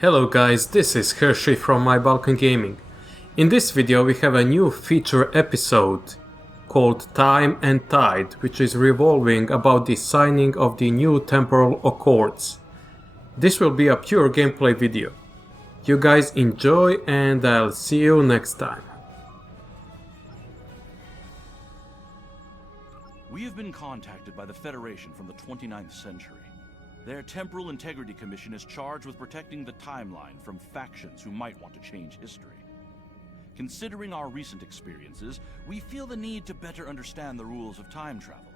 Hello guys, this is Hershey from MyBalkanGaming. In this video we have a new feature episode called Time and Tide, which is revolving about the signing of the new temporal accords. This will be a pure gameplay video. You guys enjoy and I'll see you next time. We have been contacted by the Federation from the 29th century. Their Temporal Integrity Commission is charged with protecting the timeline from factions who might want to change history. Considering our recent experiences, we feel the need to better understand the rules of time travel.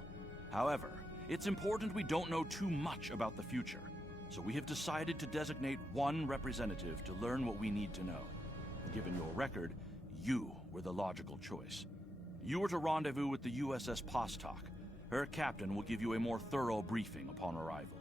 However, it's important we don't know too much about the future, so we have decided to designate one representative to learn what we need to know. Given your record, you were the logical choice. You are to rendezvous with the USS Postok. Her captain will give you a more thorough briefing upon arrival.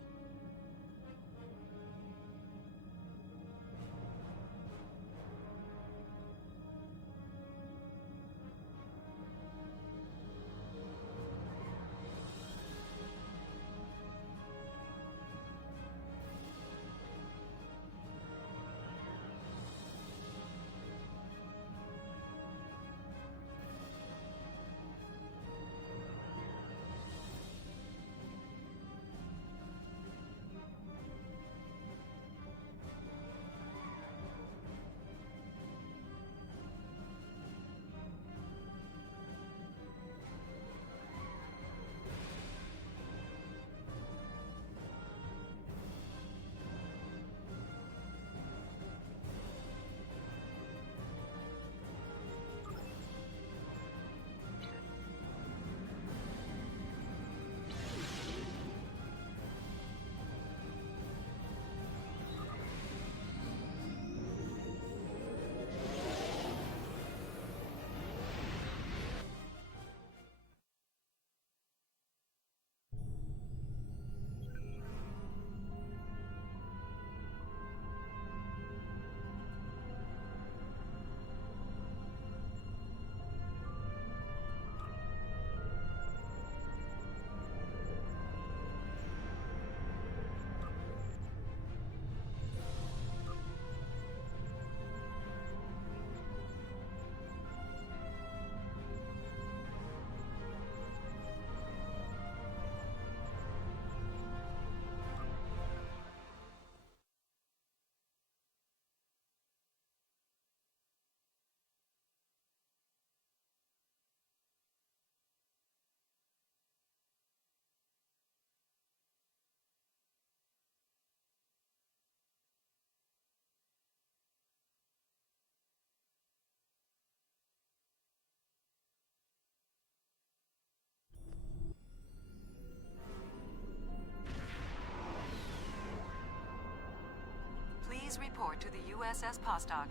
Please report to the USS Postok.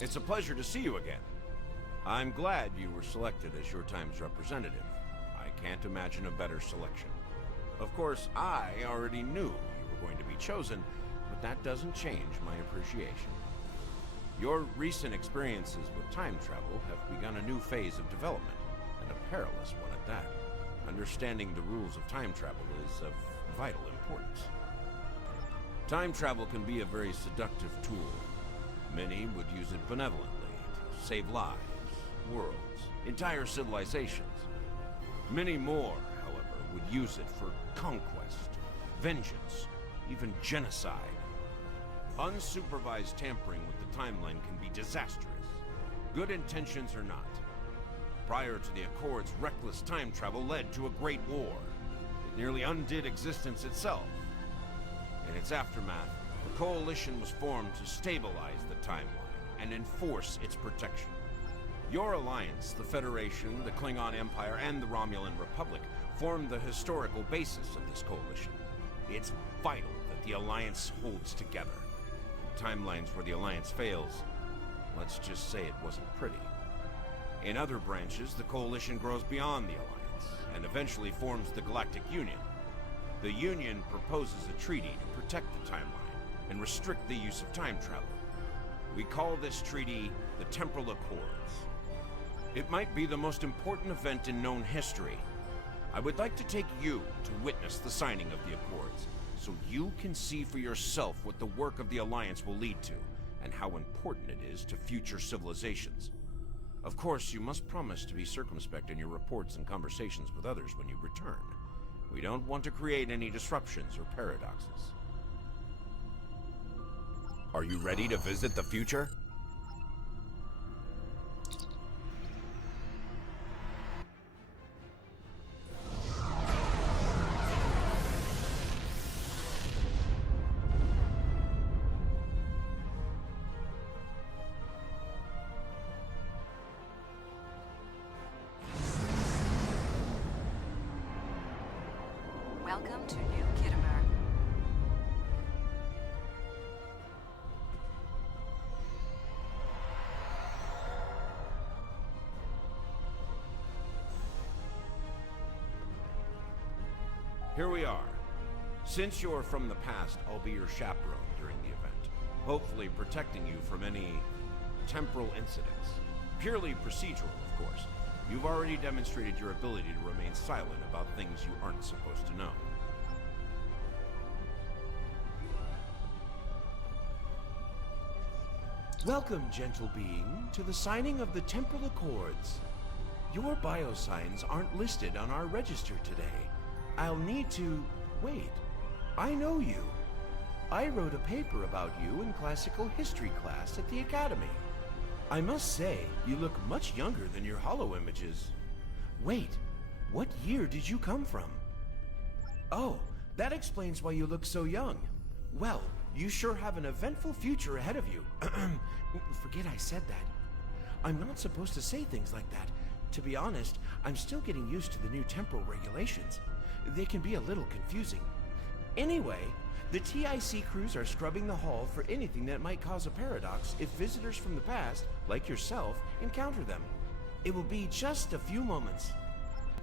It's a pleasure to see you again. I'm glad you were selected as your time's representative. I can't imagine a better selection. Of course, I already knew you were going to be chosen, but that doesn't change my appreciation. Your recent experiences with time travel have begun a new phase of development, and a perilous one at that. Understanding the rules of time travel is of vital importance. Time travel can be a very seductive tool. Many would use it benevolently to save lives, worlds, entire civilizations. Many more, however, would use it for conquest, vengeance, even genocide. Unsupervised tampering with the timeline can be disastrous. Good intentions or not. Prior to the Accords, reckless time travel led to a great war. It nearly undid existence itself. In its aftermath, the Coalition was formed to stabilize the timeline and enforce its protection. Your alliance, the Federation, the Klingon Empire, and the Romulan Republic, formed the historical basis of this coalition. It's vital that the Alliance holds together. Timelines where the Alliance fails, let's just say it wasn't pretty. In other branches, the Coalition grows beyond the Alliance, and eventually forms the Galactic Union. The Union proposes a treaty to protect the timeline and restrict the use of time travel. We call this treaty the Temporal Accords. It might be the most important event in known history. I would like to take you to witness the signing of the Accords, so you can see for yourself what the work of the Alliance will lead to, and how important it is to future civilizations. Of course, you must promise to be circumspect in your reports and conversations with others when you return. We don't want to create any disruptions or paradoxes. Are you ready to visit the future? Welcome to New Kittimer. Here we are. Since you're from the past, I'll be your chaperone during the event, hopefully protecting you from any temporal incidents. Purely procedural, of course. You've already demonstrated your ability to remain silent about things you aren't supposed to know. Welcome, gentle being, to the signing of the Temporal Accords. Your biosigns aren't listed on our register today. I'll need to... wait. I know you. I wrote a paper about you in classical history class at the Academy. I must say, you look much younger than your holo images. Wait, what year did you come from? Oh, that explains why you look so young. Well, you sure have an eventful future ahead of you. Forget I said that. I'm not supposed to say things like that. To be honest, I'm still getting used to the new temporal regulations. They can be a little confusing. Anyway, the TIC crews are scrubbing the hall for anything that might cause a paradox if visitors from the past, like yourself, encounter them. It will be just a few moments.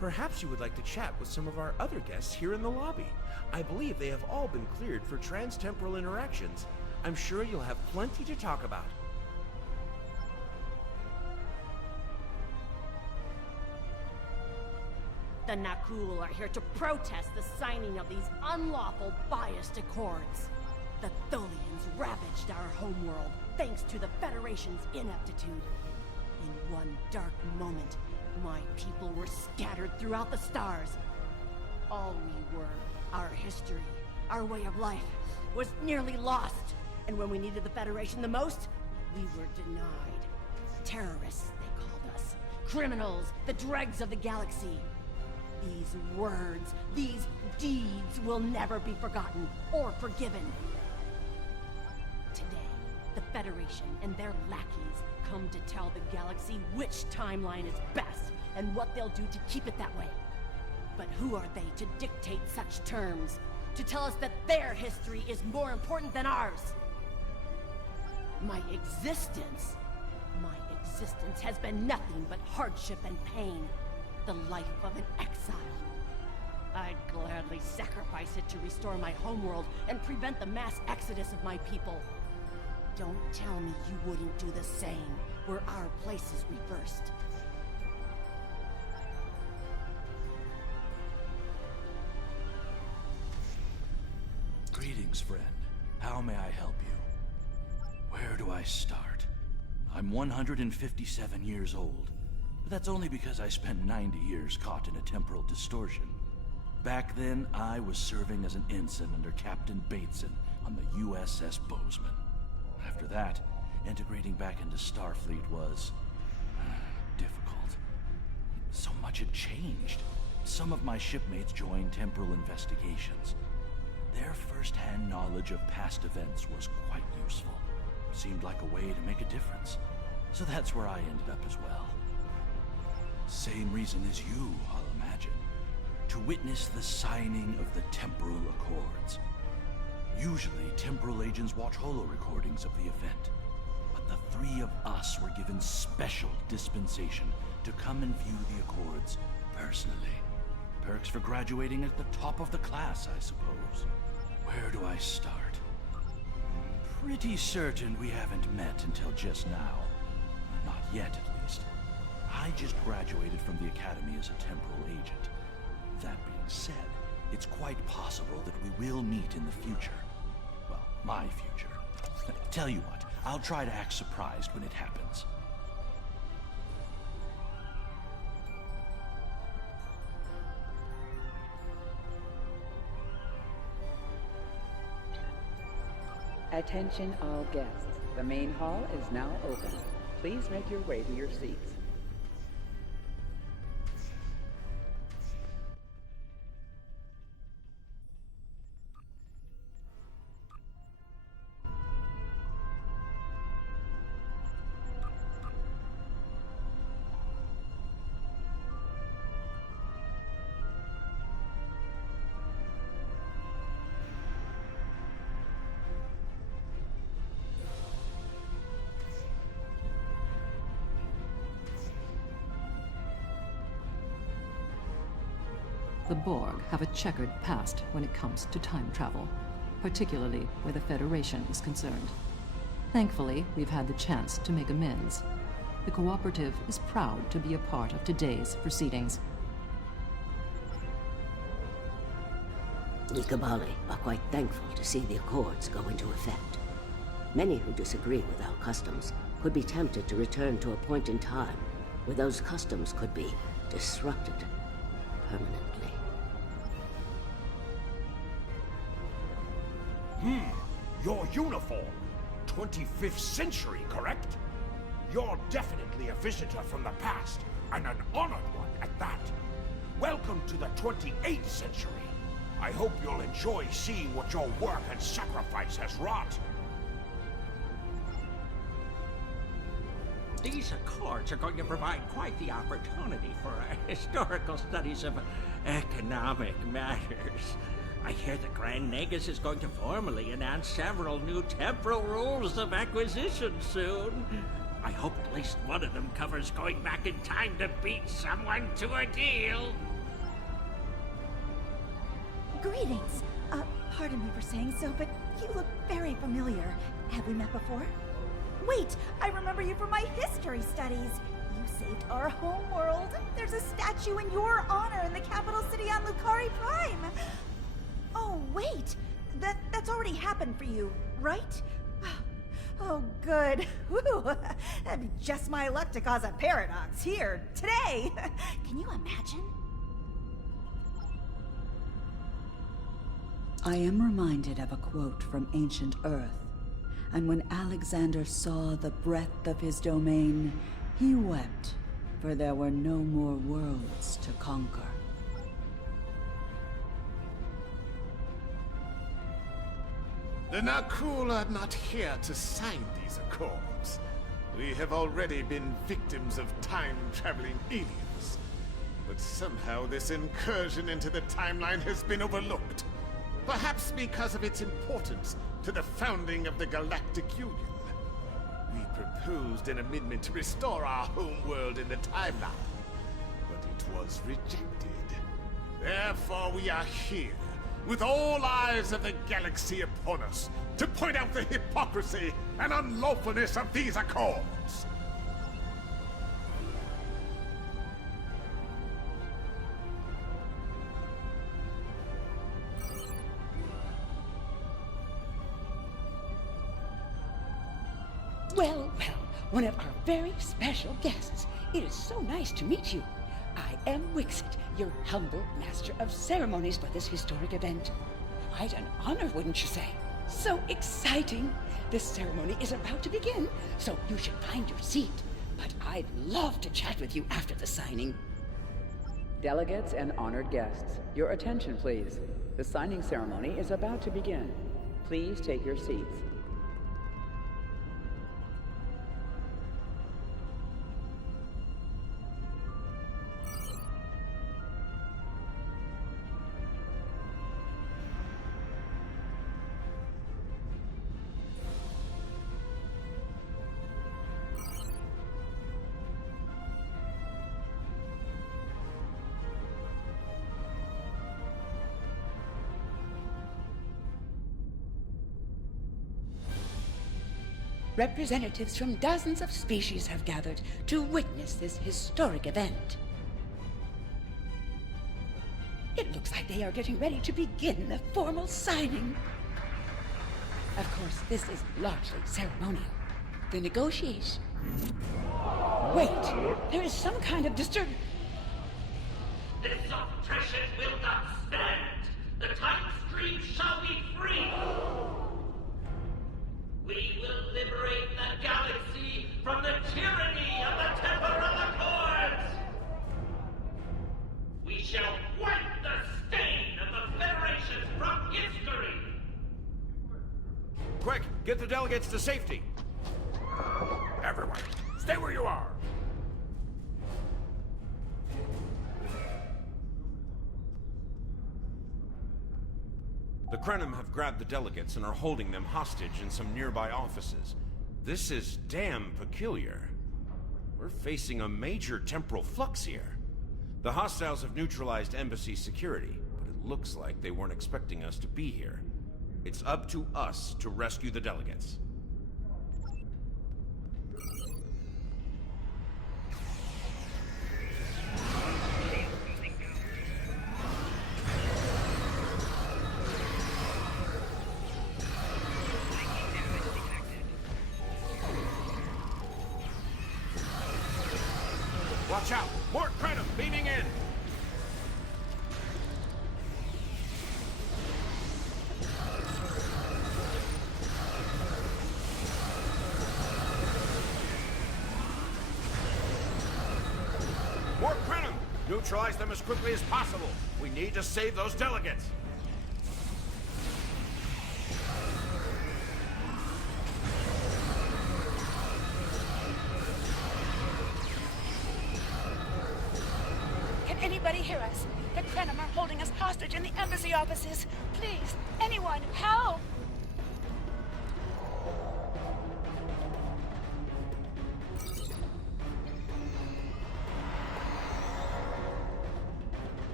Perhaps you would like to chat with some of our other guests here in the lobby. I believe they have all been cleared for trans-temporal interactions. I'm sure you'll have plenty to talk about. The Nakul are here to protest the signing of these unlawful biased accords. The Tholians ravaged our homeworld thanks to the Federation's ineptitude. In one dark moment, my people were scattered throughout the stars. All we were, our history, our way of life, was nearly lost. And when we needed the Federation the most, we were denied. Terrorists, they called us. Criminals, the dregs of the galaxy. These words, these deeds will never be forgotten or forgiven. Today, the Federation and their lackeys come to tell the galaxy which timeline is best and what they'll do to keep it that way. But who are they to dictate such terms? To tell us that their history is more important than ours? My existence has been nothing but hardship and pain. The life of an exile. I'd gladly sacrifice it to restore my homeworld and prevent the mass exodus of my people. Don't tell me you wouldn't do the same were our places reversed. Greetings, friend. How may I help you? Where do I start? I'm 157 years old. But that's only because I spent 90 years caught in a temporal distortion. Back then, I was serving as an ensign under Captain Bateson on the USS Bozeman. After that, integrating back into Starfleet was... difficult. So much had changed. Some of my shipmates joined temporal investigations. Their first-hand knowledge of past events was quite useful. Seemed like a way to make a difference. So that's where I ended up as well. Same reason as you, I'll imagine. To witness the signing of the Temporal Accords. Usually, temporal agents watch holo recordings of the event. But the three of us were given special dispensation to come and view the Accords personally. Perks for graduating at the top of the class, I suppose. Where do I start? Pretty certain we haven't met until just now. Not yet, at least. I just graduated from the Academy as a temporal agent. That being said, it's quite possible that we will meet in the future. Well, my future. Tell you what, I'll try to act surprised when it happens. Attention all guests. The main hall is now open. Please make your way to your seats. The Borg have a checkered past when it comes to time travel, particularly where the Federation is concerned. Thankfully, we've had the chance to make amends. The Cooperative is proud to be a part of today's proceedings. The Cabali are quite thankful to see the Accords go into effect. Many who disagree with our customs could be tempted to return to a point in time where those customs could be disrupted permanently. Your uniform. 25th century, correct? You're definitely a visitor from the past, and an honored one at that. Welcome to the 28th century. I hope you'll enjoy seeing what your work and sacrifice has wrought. These Accords are going to provide quite the opportunity for historical studies of economic matters. I hear the Grand Nagus is going to formally announce several new temporal rules of acquisition soon. I hope at least one of them covers going back in time to beat someone to a deal. Greetings. Pardon me for saying so, but you look very familiar. Have we met before? Wait, I remember you from my history studies. You saved our homeworld. There's a statue in your honor in the capital city on Lucari Prime. Oh, wait. That's already happened for you, right? Oh, good. Whew. That'd be just my luck to cause a paradox here, today. Can you imagine? I am reminded of a quote from ancient Earth. And when Alexander saw the breadth of his domain, he wept, for there were no more worlds to conquer. The Nakul are not here to sign these accords. We have already been victims of time-traveling aliens. But somehow this incursion into the timeline has been overlooked. Perhaps because of its importance to the founding of the Galactic Union. We proposed an amendment to restore our homeworld in the timeline, but it was rejected. Therefore we are here, with all eyes of the galaxy upon us, to point out the hypocrisy and unlawfulness of these accords. Well, one of our very special guests. It is so nice to meet you. I am Wixit, your humble master of ceremonies for this historic event. Quite an honor, wouldn't you say? So exciting! This ceremony is about to begin, so you should find your seat. But I'd love to chat with you after the signing. Delegates and honored guests, your attention please. The signing ceremony is about to begin. Please take your seats. representatives from dozens of species have gathered to witness this historic event. It looks like they are getting ready to begin the formal signing. Of course, this is largely ceremonial. The negotiation... Wait, there is some kind of disturbance. This oppression will not stand. The time stream shall be free. We will liberate the galaxy from the tyranny of the Temporal Accords. We shall wipe the stain of the Federation from history. Quick, get the delegates to safety. Everyone, stay where you are. The Krenim have grabbed the delegates and are holding them hostage in some nearby offices. This is damn peculiar. We're facing a major temporal flux here. The hostiles have neutralized embassy security, but it looks like they weren't expecting us to be here. It's up to us to rescue the delegates. Watch out! More Krenim beaming in! More Krenim! Neutralize them as quickly as possible. We need to save those delegates. Anybody hear us? The Krenim are holding us hostage in the embassy offices. Please, anyone, help!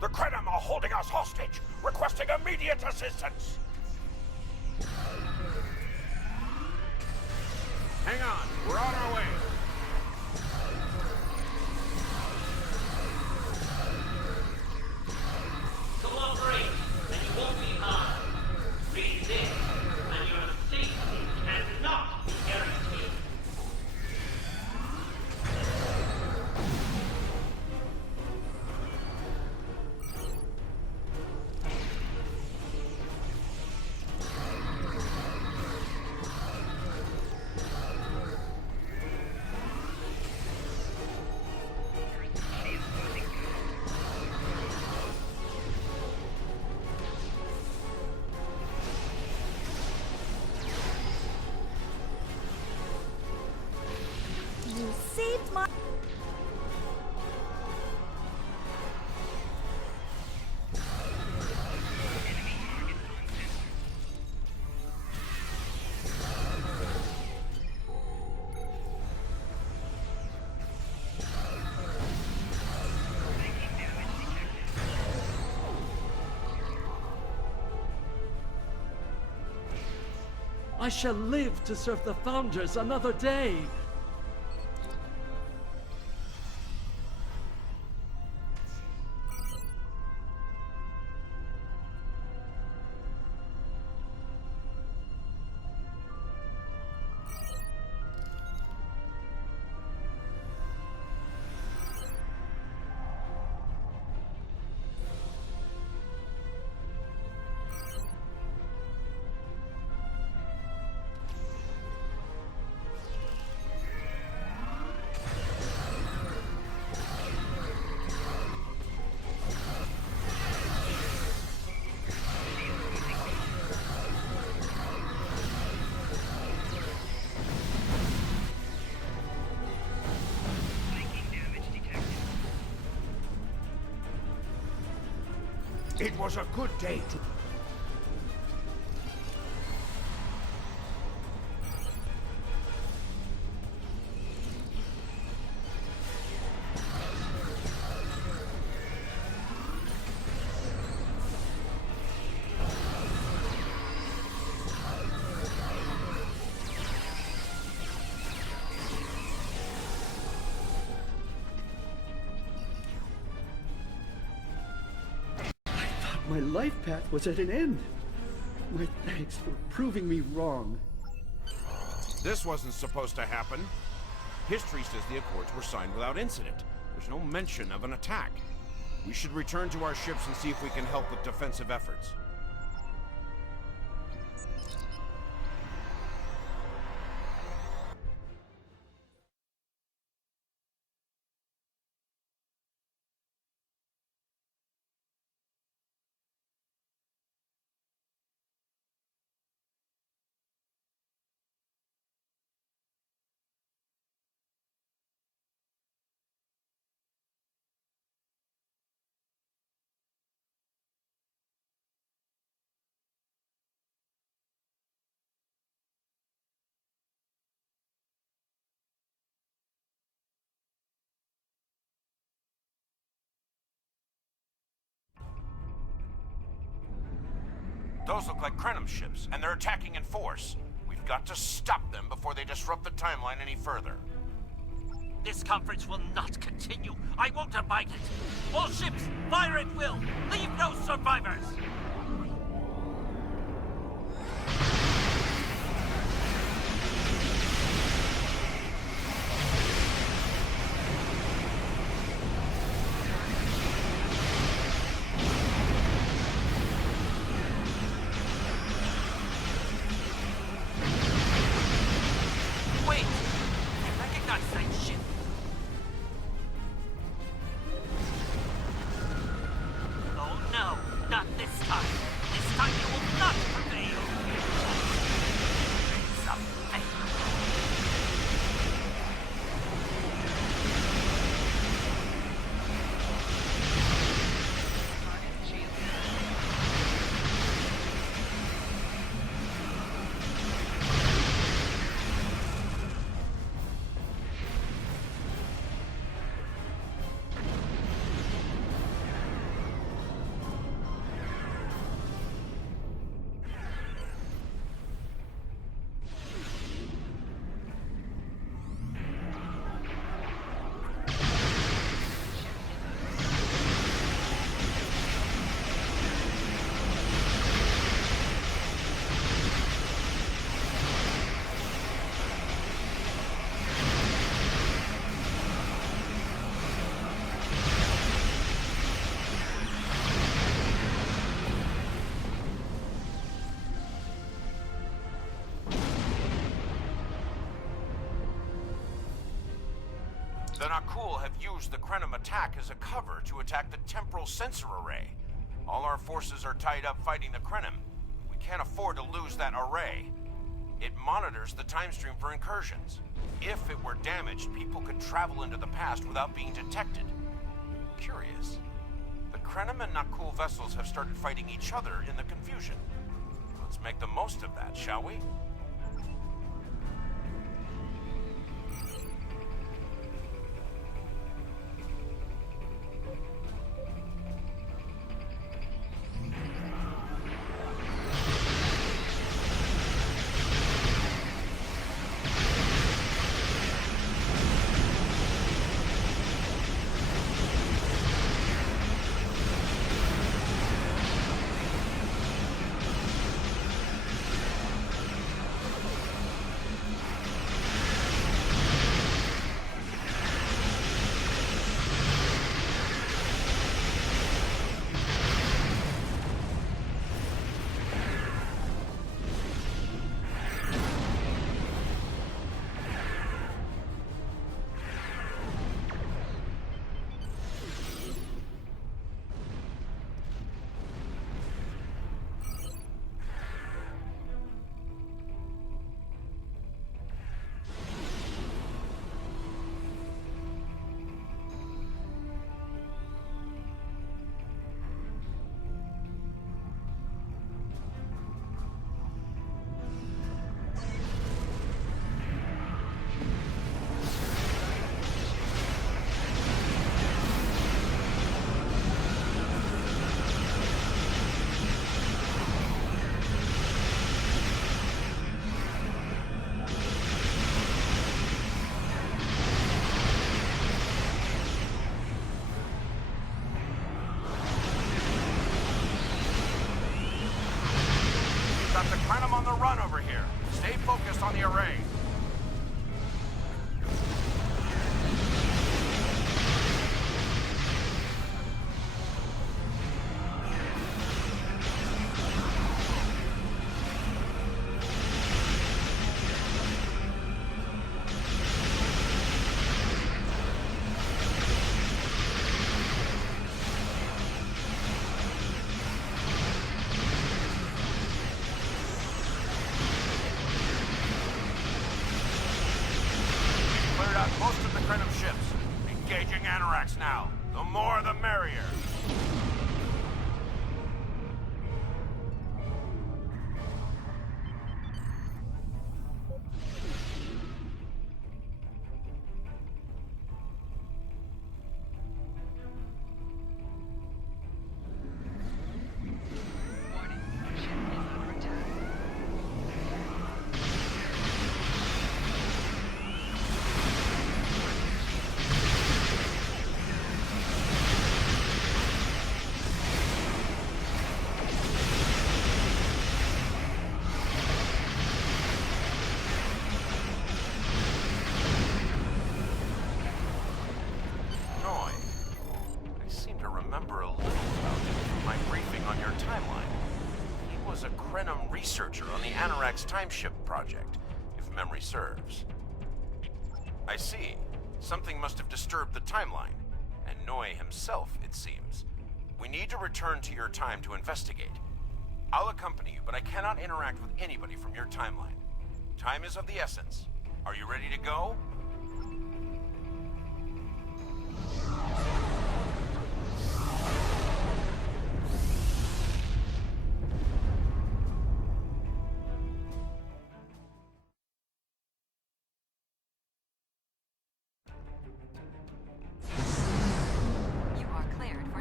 The Krenim are holding us hostage, requesting immediate assistance. Hang on, we're on our way. Cooperate, and you won't be harmed. Resist, and your safety cannot be guaranteed. You saved my... I shall live to serve the Founders another day. It was a good day to... My life path was at an end. My thanks for proving me wrong. This wasn't supposed to happen. History says the Accords were signed without incident. There's no mention of an attack. We should return to our ships and see if we can help with defensive efforts. Those look like Krenim ships, and they're attacking in force. We've got to stop them before they disrupt the timeline any further. This conference will not continue. I won't abide it. All ships, fire at will. Leave no survivors. The Nakul have used the Krenim attack as a cover to attack the temporal sensor array. All our forces are tied up fighting the Krenim. We can't afford to lose that array. It monitors the time stream for incursions. If it were damaged, people could travel into the past without being detected. Curious. The Krenim and Nakul vessels have started fighting each other in the confusion. Let's make the most of that, shall we? Crenum on the run over here. Stay focused on the array. Most of the Crenum ships. Engaging Anoraks now. The more the merrier. Researcher on the Anorak's timeship project, if memory serves. I see. Something must have disturbed the timeline, and Noi himself, it seems. We need to return to your time to investigate. I'll accompany you, but I cannot interact with anybody from your timeline. Time is of the essence. Are you ready to go?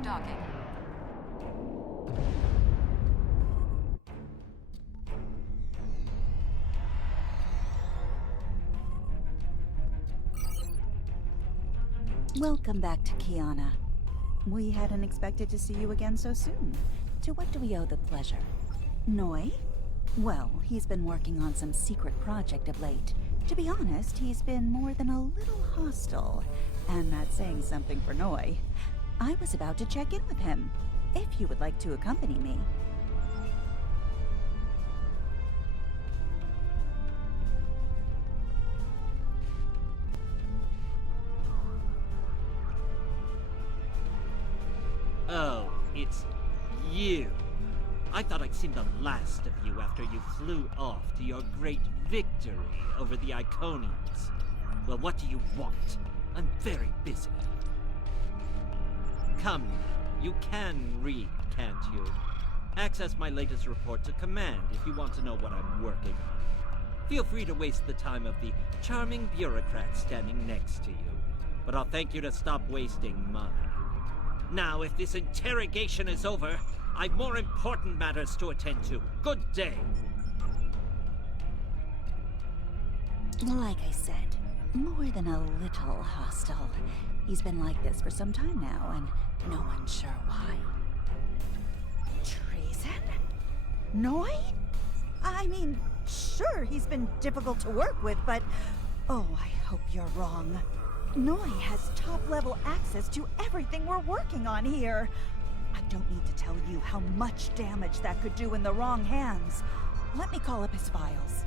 Docking. Welcome back to Kiana. We hadn't expected to see you again so soon. To what do we owe the pleasure? Noi? Well, he's been working on some secret project of late. To be honest, he's been more than a little hostile. And that's saying something for Noi. I was about to check in with him, if you would like to accompany me. Oh, it's you. I thought I'd seen the last of you after you flew off to your great victory over the Iconians. Well, what do you want? I'm very busy. Come now, you can read, can't you? Access my latest report to command if you want to know what I'm working on. Feel free to waste the time of the charming bureaucrat standing next to you, but I'll thank you to stop wasting mine. Now, if this interrogation is over, I've more important matters to attend to. Good day. Like I said, more than a little hostile. He's been like this for some time now, and no one's sure why. Treason? Noi? I mean, sure, he's been difficult to work with, but... Oh, I hope you're wrong. Noi has top-level access to everything we're working on here. I don't need to tell you how much damage that could do in the wrong hands. Let me call up his files.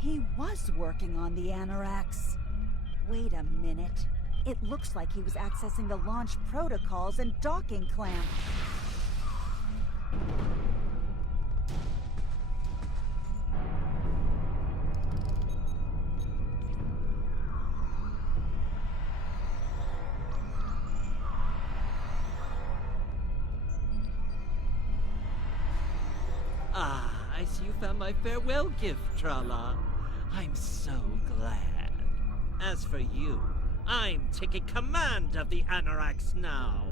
He was working on the Anoraks. Wait a minute. It looks like he was accessing the launch protocols and docking clamp. Ah, I see you found my farewell gift, Trala. I'm so glad. As for you, I'm taking command of the Anoraks now.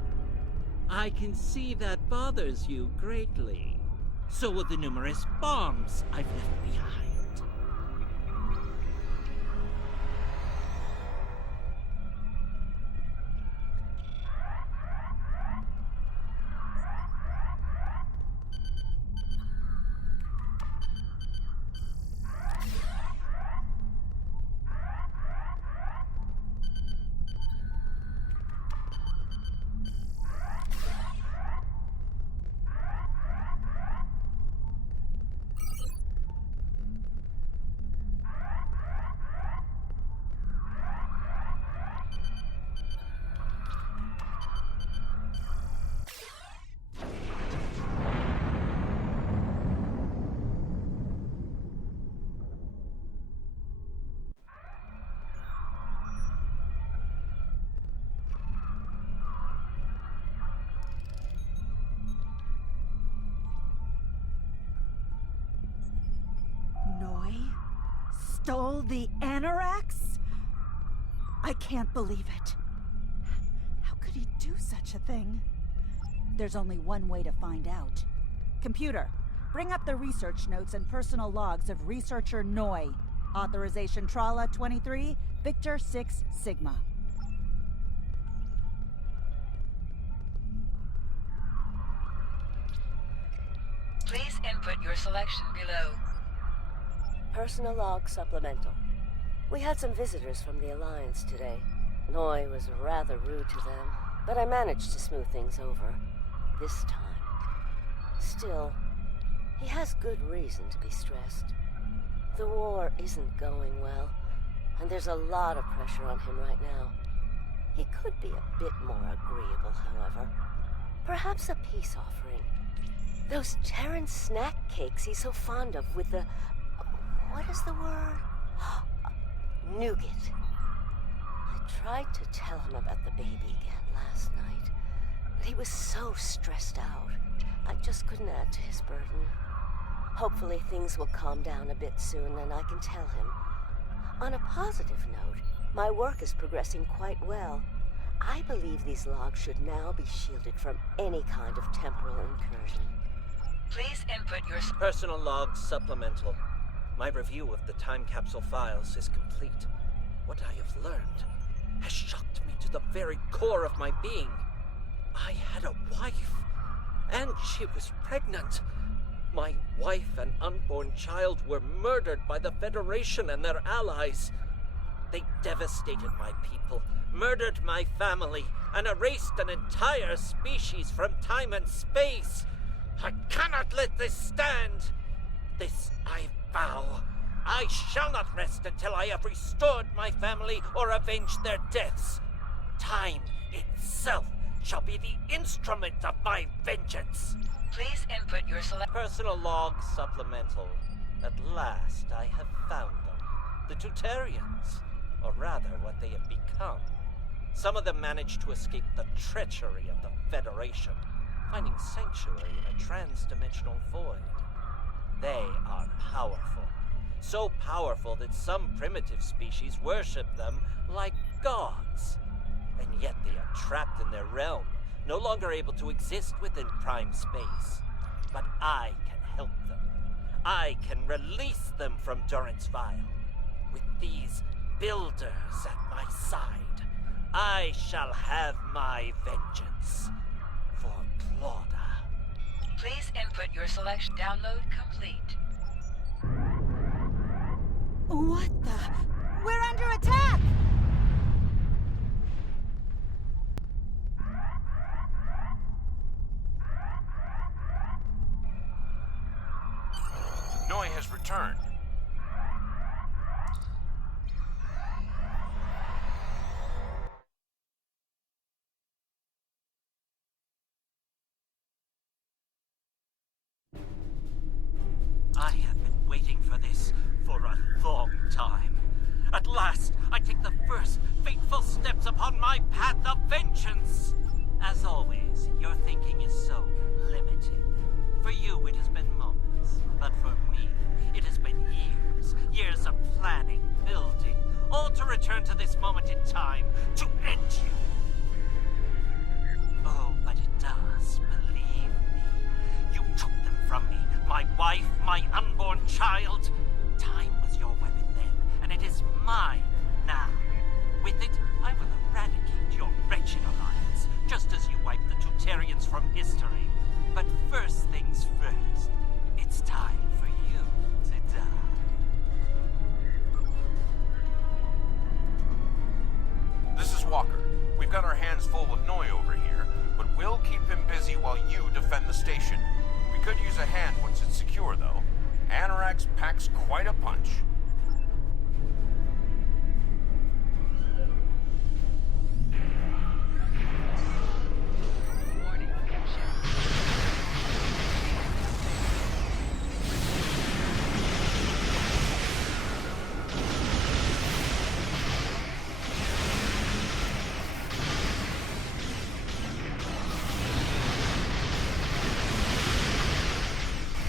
I can see that bothers you greatly. So will the numerous bombs I've left behind. stole the anoraks? I can't believe it. How could he do such a thing? There's only one way to find out. Computer, bring up the research notes and personal logs of researcher Noi. Authorization Trala 23, Victor 6 Sigma. Please input your selection below. Personal log supplemental. We had some visitors from the Alliance today. Noi was rather rude to them, but I managed to smooth things over. This time. Still, he has good reason to be stressed. The war isn't going well, and there's a lot of pressure on him right now. He could be a bit more agreeable, however. Perhaps a peace offering. Those Terran snack cakes he's so fond of with the... what is the word? Nougat. I tried to tell him about the baby again last night, but he was so stressed out. I just couldn't add to his burden. Hopefully things will calm down a bit soon and I can tell him. On a positive note, my work is progressing quite well. I believe these logs should now be shielded from any kind of temporal incursion. Please input your personal logs supplemental. My review of the time capsule files is complete. What I have learned has shocked me to the very core of my being. I had a wife, and she was pregnant. My wife and unborn child were murdered by the Federation and their allies. They devastated my people, murdered my family, and erased an entire species from time and space. I cannot let this stand. This I vow. I shall not rest until I have restored my family or avenged their deaths. Time itself shall be the instrument of my vengeance. Please input your personal log supplemental. At last I have found them. The Tutarians, or rather what they have become. Some of them managed to escape the treachery of the Federation, finding sanctuary in a trans-dimensional void. They are powerful. So powerful that some primitive species worship them like gods. And yet they are trapped in their realm, no longer able to exist within prime space. But I can help them. I can release them from Durance Vile. With these builders at my side, I shall have my vengeance. For Claudia. Please input your selection. Download complete. What the? We're under attack! Noi has returned. I have been waiting for this for a long time. At last, I take the first fateful steps upon my path of vengeance. As always, your thinking is so limited. For you, it has been moments. But for me, it has been years. Years of planning, building, all to return to this moment in time, to end you. Oh, but it does, believe me. You took them from me. My wife, my unborn child. Time was your weapon then, and it is mine now. With it, I will eradicate your wretched alliance, just as you wiped the Tutarians from history. But first things first, it's time for you to die. This is Walker. We've got our hands full with Noi over here, but we'll keep him busy while you defend the station. We could use a hand once it's secure, though. Anorax packs quite a punch.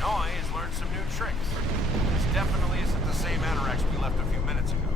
Noi has learned some new tricks. This definitely isn't the same Anorax we left left a few minutes ago.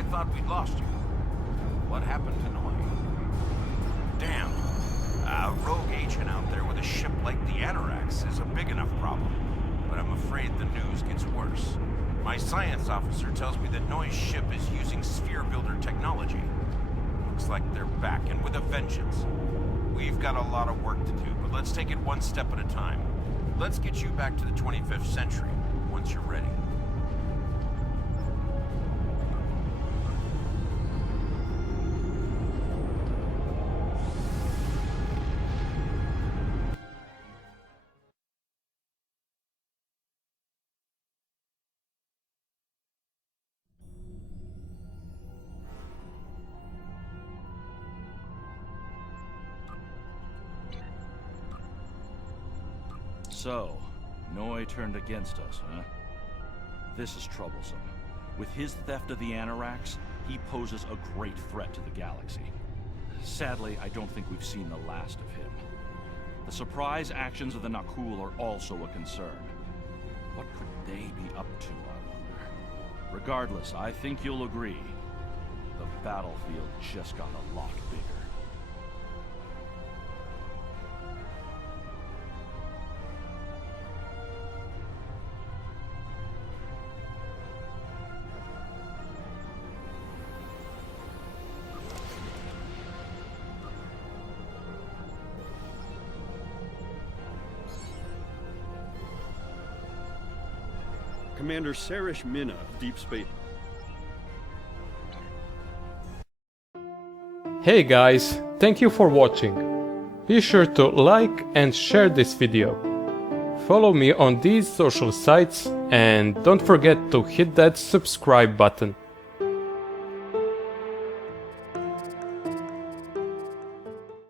I thought we'd lost you. What happened to Noi? Damn. A rogue agent out there with a ship like the Anorax is a big enough problem. But I'm afraid the news gets worse. My science officer tells me that Noi's ship is using sphere builder technology. Looks like they're back, and with a vengeance. We've got a lot of work to do, but let's take it one step at a time. Let's get you back to the 25th century, once you're ready. So, Noi turned against us, huh? This is troublesome. With his theft of the Anorax, he poses a great threat to the galaxy. Sadly, I don't think we've seen the last of him. The surprise actions of the Nakul are also a concern. What could they be up to, I wonder? Regardless, I think you'll agree, the battlefield just got a lot bigger. Commander Sarish Minna of Deep Space. Hey guys, thank you for watching. Be sure to like and share this video. Follow me on these social sites and don't forget to hit that subscribe button.